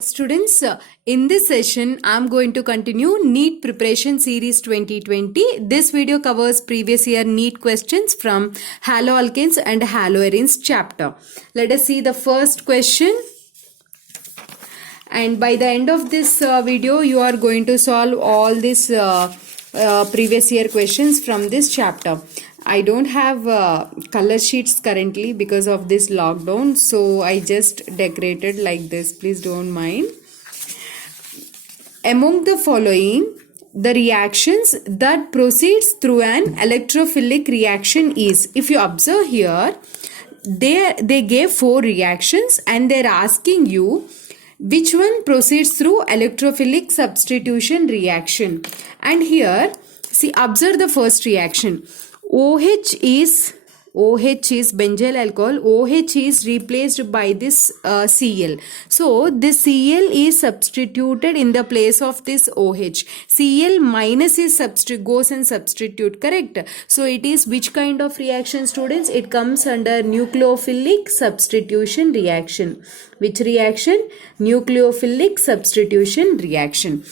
Students, in this session, I'm going to continue NEET Preparation Series 2020. This video covers previous year NEET questions from haloalkanes and haloarenes chapter. Let us see the first question. And by the end of this video, you are going to solve all these previous year questions from this chapter. I don't have color sheets currently because of this lockdown, so I just decorated like this. Please don't mind. Among the following, the reactions that proceeds through an electrophilic reaction is, if you observe here, they gave 4 reactions and they're asking you which one proceeds through electrophilic substitution reaction. And here, see, observe the first reaction. OH is benzyl alcohol. OH is replaced by this Cl. So this Cl is substituted in the place of this OH. Cl minus is goes and substitute, correct? So it is which kind of reaction, students? It comes under nucleophilic substitution reaction. Which reaction? Nucleophilic substitution reaction.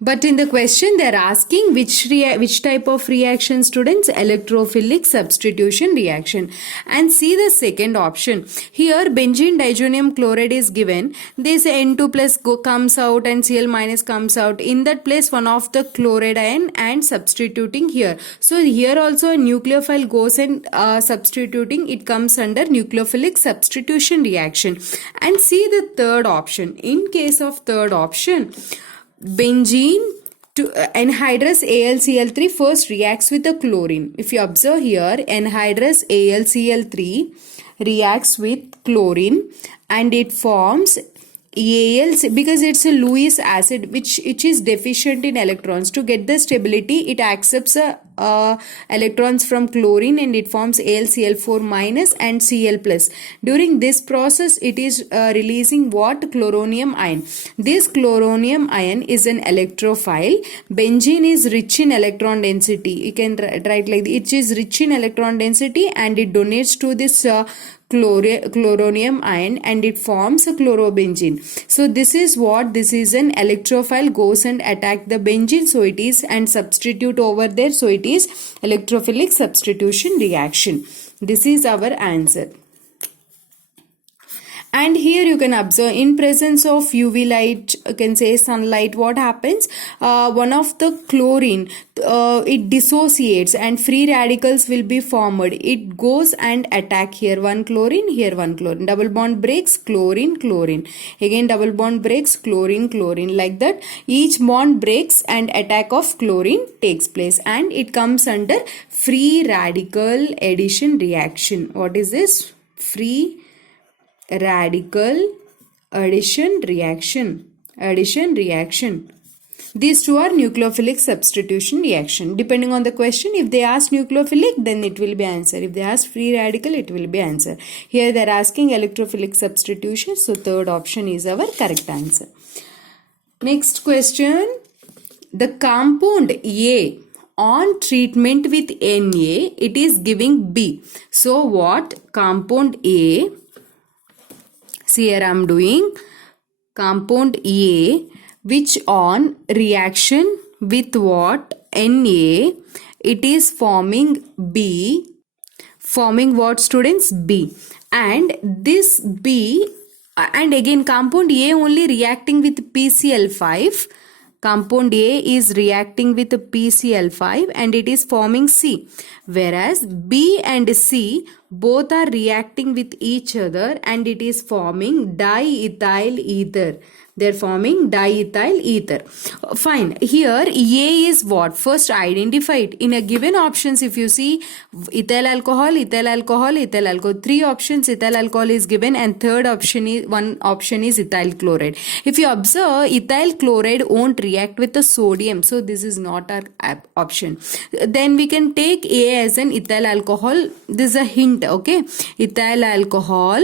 But in the question they are asking which type of reaction, students? Electrophilic substitution reaction. And see the second option. Here benzene diazonium chloride is given. This N2 plus comes out and Cl minus comes out. In that place one of the chloride ion and substituting here. So here also a nucleophile goes and substituting. It comes under nucleophilic substitution reaction. And see the third option. In case of third option, benzene to anhydrous AlCl3 first reacts with the chlorine. If you observe here, anhydrous AlCl3 reacts with chlorine and it forms AlC because it's a Lewis acid which is deficient in electrons. To get the stability, it accepts electrons from chlorine and it forms AlCl4 minus and Cl plus. During this process, it is releasing what? Chloronium ion. This chloronium ion is an electrophile. Benzene is rich in electron density. You can write like this. It is rich in electron density and it donates to this chloronium ion and it forms a chlorobenzene. So this is what? This is an electrophile goes and attack the benzene. So it is and substitute over there. So it is electrophilic substitution reaction. This is our answer. And here you can observe in presence of UV light, you can say sunlight, what happens? One of the chlorine, it dissociates and free radicals will be formed. It goes and attack here one chlorine, here one chlorine. Double bond breaks, chlorine, chlorine. Again double bond breaks, chlorine, chlorine. Like that each bond breaks and attack of chlorine takes place and it comes under free radical addition reaction. What is this? Free radical addition reaction. These two are nucleophilic substitution reaction. Depending on the question, if they ask nucleophilic, then it will be answer. If they ask free radical, it will be answer. Here they are asking electrophilic substitution, so third option is our correct answer. Next question. The compound A on treatment with Na, it is giving B. So what? Compound A, see here I am doing compound A which on reaction with what? Na, it is forming B. Forming what, students? B. And this B, and again compound A only reacting with PCl5. Compound A is reacting with PCl5 and it is forming C. Whereas B and C both are reacting with each other and it is forming diethyl ether. They are forming diethyl ether. Fine. Here A is what? First identified. In a given options, if you see ethyl alcohol, ethyl alcohol, ethyl alcohol. 3 options ethyl alcohol is given and third option is ethyl chloride. If you observe, ethyl chloride won't react with the sodium. So this is not our option. Then we can take A as an ethyl alcohol. This is a hint, okay? Ethyl alcohol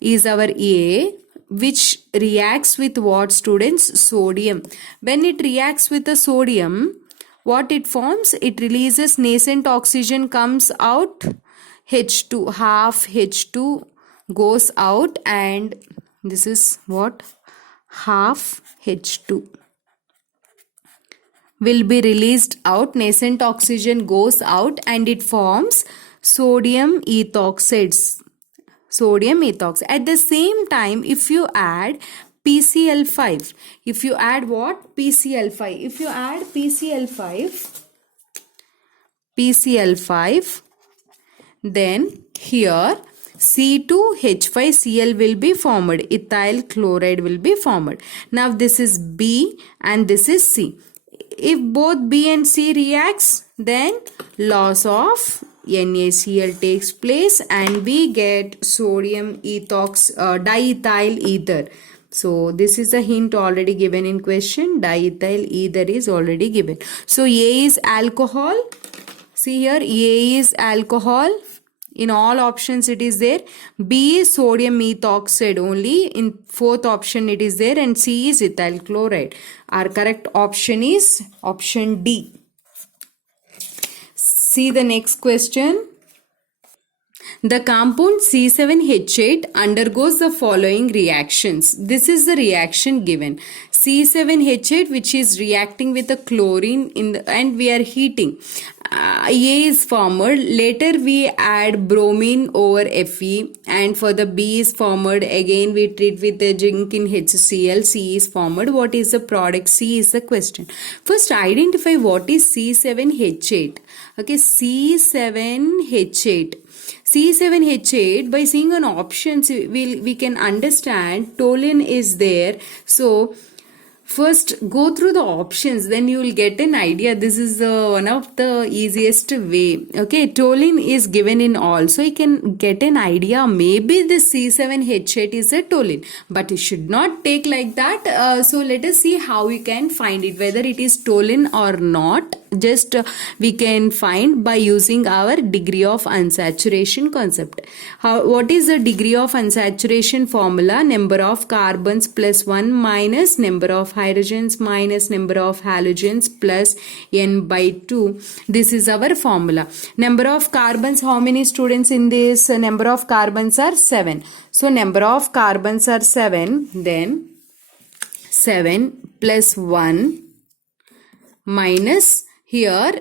is our A, which reacts with what, students? Sodium. When it reacts with the sodium, what it forms? It releases nascent oxygen comes out, H2, half H2 goes out and this is what? half H2 will be released out. Nascent oxygen goes out and it forms sodium ethoxides. Sodium ethoxide. At the same time, if you add PCl5, if you add what? PCl5. If you add PCl5, then here C2H5Cl will be formed. Ethyl chloride will be formed. Now this is B and this is C. If both B and C reacts, then loss of NaCl takes place and we get sodium diethyl ether. So this is a hint already given in question. Diethyl ether is already given. So A is alcohol. See here, A is alcohol. In all options it is there. B is sodium ethoxide only. In fourth option it is there. And C is ethyl chloride. Our correct option is option D. See the next question. The compound C7H8 undergoes the following reactions. This is the reaction given. C7H8 which is reacting with the chlorine and we are heating. A is formed. Later we add bromine over Fe, and for the B is formed. Again we treat with the zinc in HCl. C is formed. What is the product? C is the question. First identify what is C7H8. Okay, C7H8. C7H8, by seeing on options we can understand toluene is there. So first go through the options, then you will get an idea. This is one of the easiest way. Okay, toluene is given in all, so you can get an idea. Maybe this C7H8 is a toluene, but you should not take like that. So let us see how we can find it, whether it is toluene or not. Just we can find by using our degree of unsaturation concept. What is the degree of unsaturation formula? Number of carbons plus 1 minus number of hydrogens minus number of halogens plus n by 2. This is our formula. Number of carbons, how many students in this? Number of carbons are 7. So number of carbons are 7. Then 7 plus 1 minus, here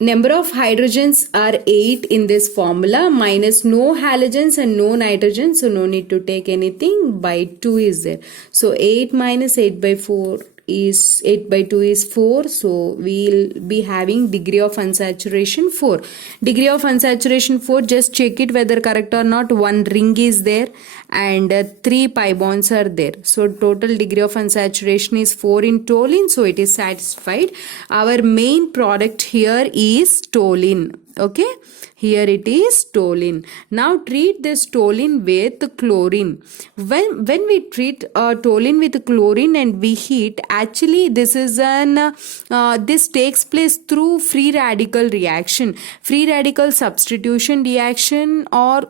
number of hydrogens are 8 in this formula, minus no halogens and no nitrogen, so no need to take anything, by 2 is there. So 8 minus 8 by 4 is 8 by 2 is 4. So we'll be having degree of unsaturation 4. Degree of unsaturation 4, just check it whether correct or not. One ring is there and 3 pi bonds are there. So total degree of unsaturation is 4 in toluene. So it is satisfied. Our main product here is toluene. Okay, here it is toluene. Now treat this toluene with chlorine. When we treat toluene with chlorine and we heat, actually this is this takes place through free radical reaction, free radical substitution reaction, or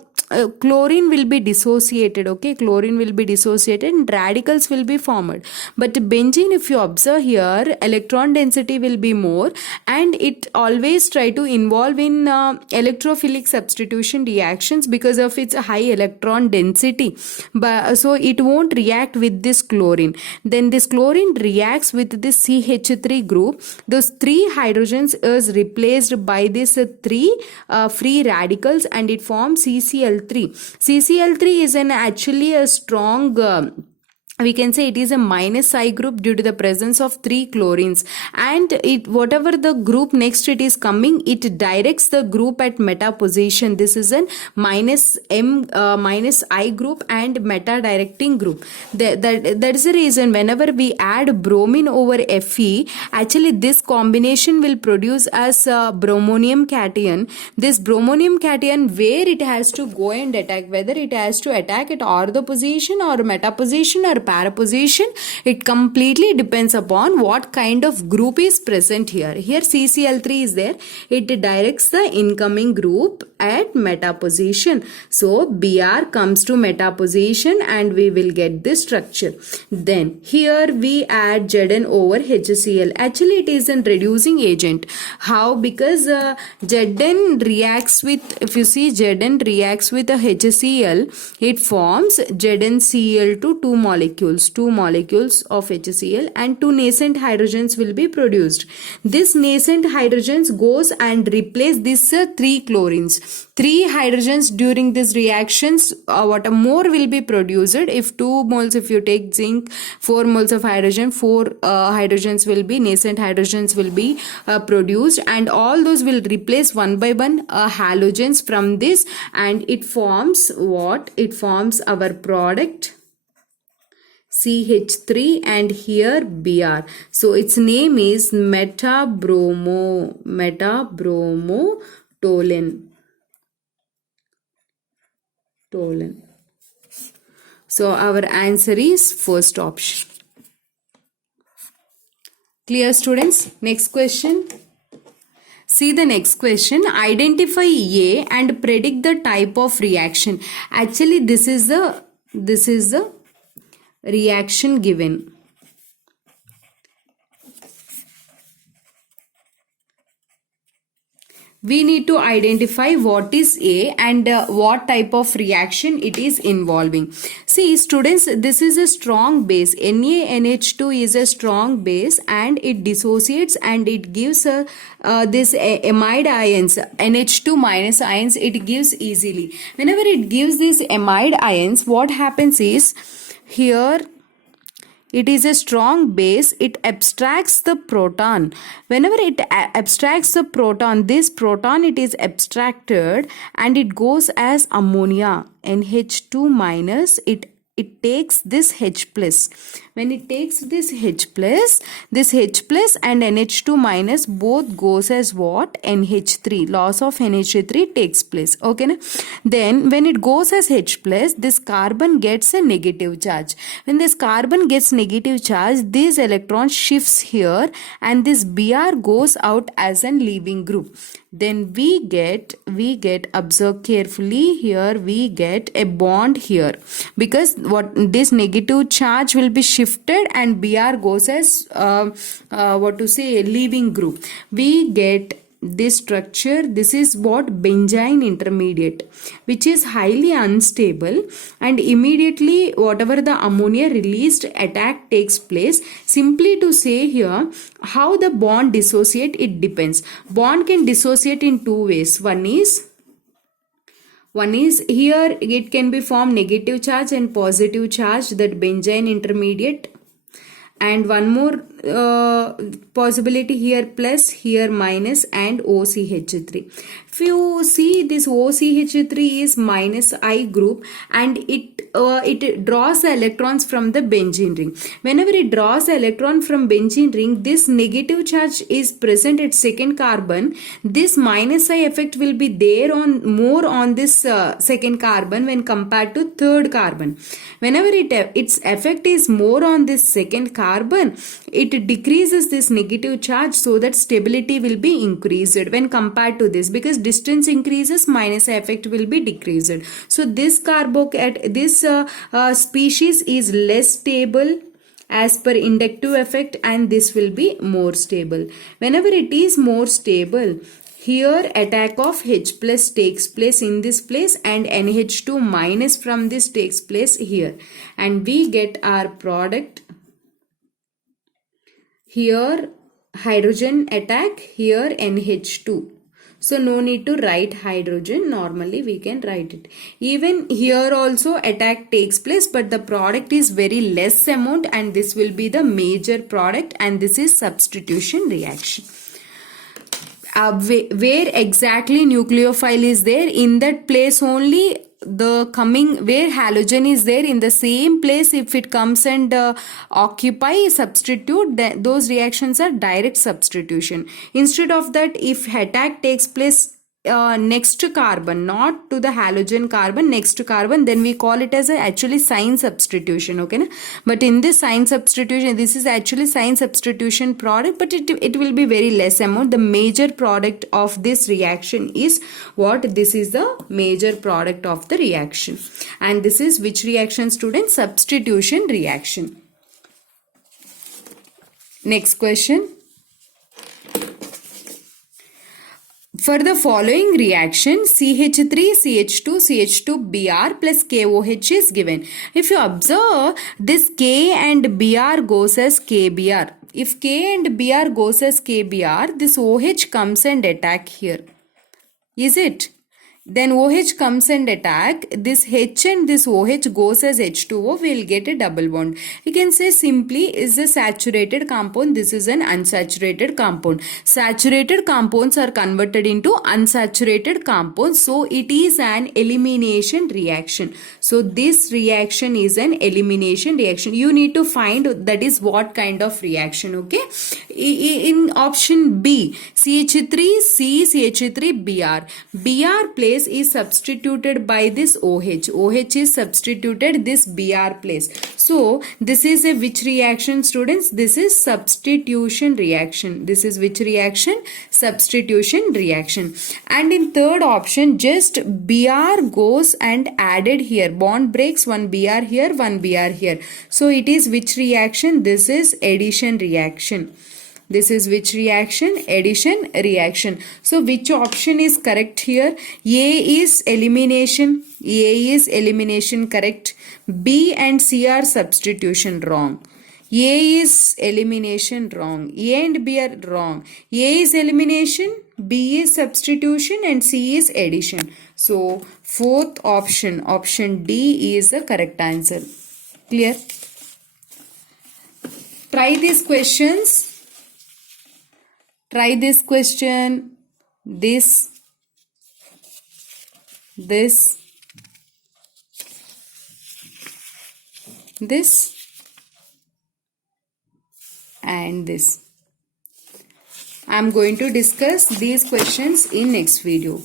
chlorine will be dissociated. Okay, chlorine will be dissociated and radicals will be formed. But benzene, if you observe here, electron density will be more and it always try to involve in electrophilic substitution reactions because of its high electron density. But so it won't react with this chlorine. Then this chlorine reacts with this CH3 group. Those 3 hydrogens is replaced by this 3 free radicals and it forms CCl3. CCl3 is actually a strong we can say it is a minus I group due to the presence of 3 chlorines, and it whatever the group next it is coming, it directs the group at meta position. This is an minus I group and meta directing group. That is the reason whenever we add bromine over Fe, actually this combination will produce as bromonium cation. This bromonium cation, where it has to go and attack, whether it has to attack at ortho position or meta position or para position, it completely depends upon what kind of group is present here. Here CCl3 is there, it directs the incoming group at meta position. So Br comes to meta position and we will get this structure. Then here we add Zn over HCl. Actually it is a reducing agent. How? Because Zn reacts with, if you see Zn reacts with a HCl, it forms ZnCl to 2 molecules. molecules, of HCl, and 2 nascent hydrogens will be produced. This nascent hydrogens goes and replace these 3 chlorines. 3 hydrogens during these reactions, what more will be produced? If 2 moles, if you take zinc, 4 moles of hydrogen, 4 hydrogens will be, nascent hydrogens will be produced, and all those will replace one by one halogens from this, and it forms what? It forms our product CH3 and here Br. So its name is metabromotoluene. So our answer is first option. Clear, students? Next question. See the next question. Identify A and predict the type of reaction. Actually, this is the reaction given. We need to identify what is A and what type of reaction it is involving. See, students, this is a strong base. NaNH2 is a strong base and it dissociates and it gives this amide ions, NH2 minus ions, it gives easily. Whenever it gives these amide ions, what happens is, here it is a strong base, it abstracts the proton. Whenever it abstracts the proton, this proton, it is abstracted and it goes as ammonia, NH2 minus, it takes this H plus. When it takes this H plus and NH2 minus both goes as what? NH3. Loss of NH3 takes place. Okay, na? Then when it goes as H plus, this carbon gets a negative charge. When this carbon gets negative charge, this electron shifts here and this Br goes out as a leaving group. Then we get, observe carefully, here we get a bond here, because what this negative charge will be shifted and Br goes as leaving group. We get this structure. This is what? Benzene intermediate, which is highly unstable, and immediately whatever the ammonia released attack takes place. Simply to say here how the bond dissociate, it depends. Bond can dissociate in 2 ways. One is here it can be formed negative charge and positive charge, that benzene intermediate, and one more possibility here plus, here minus, and OCH3. If you see, this OCH3 is minus I group and it draws the electrons from the benzene ring. Whenever it draws the electron from benzene ring, this negative charge is present at second carbon. This minus I effect will be there more on this second carbon when compared to third carbon. Whenever its effect is more on this second carbon, it decreases this negative charge, so that stability will be increased when compared to this, because distance increases, minus effect will be decreased. So this species is less stable as per inductive effect, and this will be more stable. Whenever it is more stable, here attack of H plus takes place in this place and NH2 minus from this takes place here, and we get our product. Here hydrogen attack, here NH2. So no need to write hydrogen, normally we can write it. Even here also attack takes place, but the product is very less amount, and this will be the major product, and this is substitution reaction. Where exactly nucleophile is there, in that place only where halogen is there, in the same place if it comes and occupy, substitute, those reactions are direct substitution. Instead of that, if attack takes place next to carbon, not to the halogen carbon, next to carbon, then we call it as actually sign substitution. Okay, na? But in this sign substitution, this is actually sign substitution product, but it will be very less amount. The major product of this reaction is what? This is the major product of the reaction, and this is which reaction, students? Substitution reaction. Next question. For the following reaction, CH3, CH2, CH2Br plus KOH is given. If you observe, this K and Br goes as KBr. If K and Br goes as KBr, this OH comes and attack here. Is it? Then OH comes and attack. This H and this OH goes as H2O. We will get a double bond. You can say simply is a saturated compound. This is an unsaturated compound. Saturated compounds are converted into unsaturated compounds. So it is an elimination reaction. So this reaction is an elimination reaction. You need to find that is what kind of reaction. Okay. In option B, CH3C, CH3Br. Br place is substituted by this OH. OH is substituted this Br place. So this is a which reaction, students? This is substitution reaction. This is which reaction? Substitution reaction. And in third option, just Br goes and added here. Bond breaks, one Br here, one Br here. So it is which reaction? This is addition reaction. This is which reaction? Addition reaction. So which option is correct here? A is elimination. A is elimination, correct. B and C are substitution, wrong. A is elimination, wrong. A and B are wrong. A is elimination, B is substitution and C is addition. So fourth option, option D is the correct answer. Clear? Try these questions. Try this question, this, and this. I am going to discuss these questions in next video.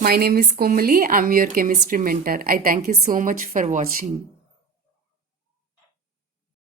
My name is Komali. I am your chemistry mentor. I thank you so much for watching.